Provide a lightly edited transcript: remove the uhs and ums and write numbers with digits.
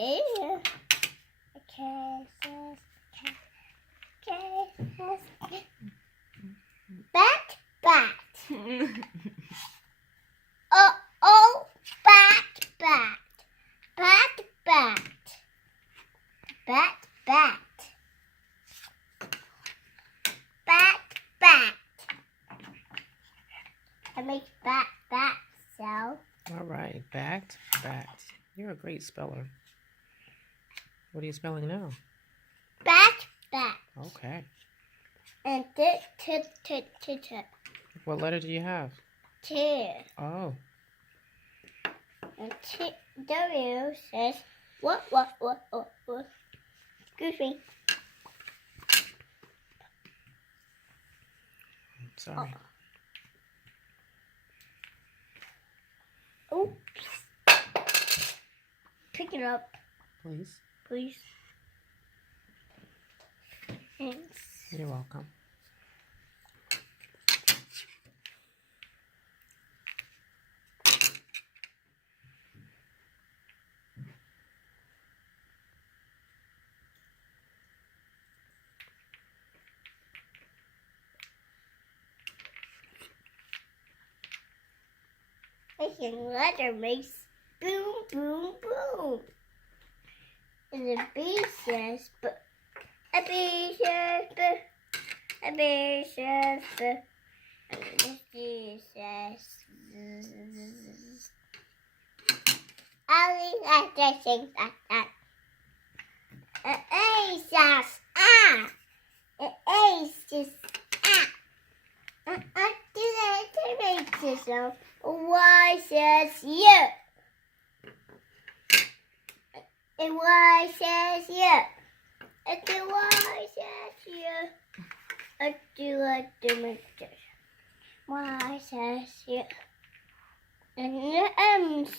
ear. Kisses. Kisses. Bat, bat. Oh, bat, bat. Bat, bat. Bat, bat. Bat, bat. I make bat, bat sound. All right, bat, bat. You're a great speller. What are you spelling now? Bat, bat. Okay. And t. What letter do you have? T. Oh. And W says what? Excuse me. Sorry. Oops. Pick it up, Please. please. Thanks. You're welcome. Making letter makes boom, boom, boom. And the B says, a B says, a B says, and the C says, I like to sing like that. An A says, ah. An A says, ah. I do that to make this sound. Y says you. And Y says you. And the Y says you. I do like to make this. Y says you. And the M says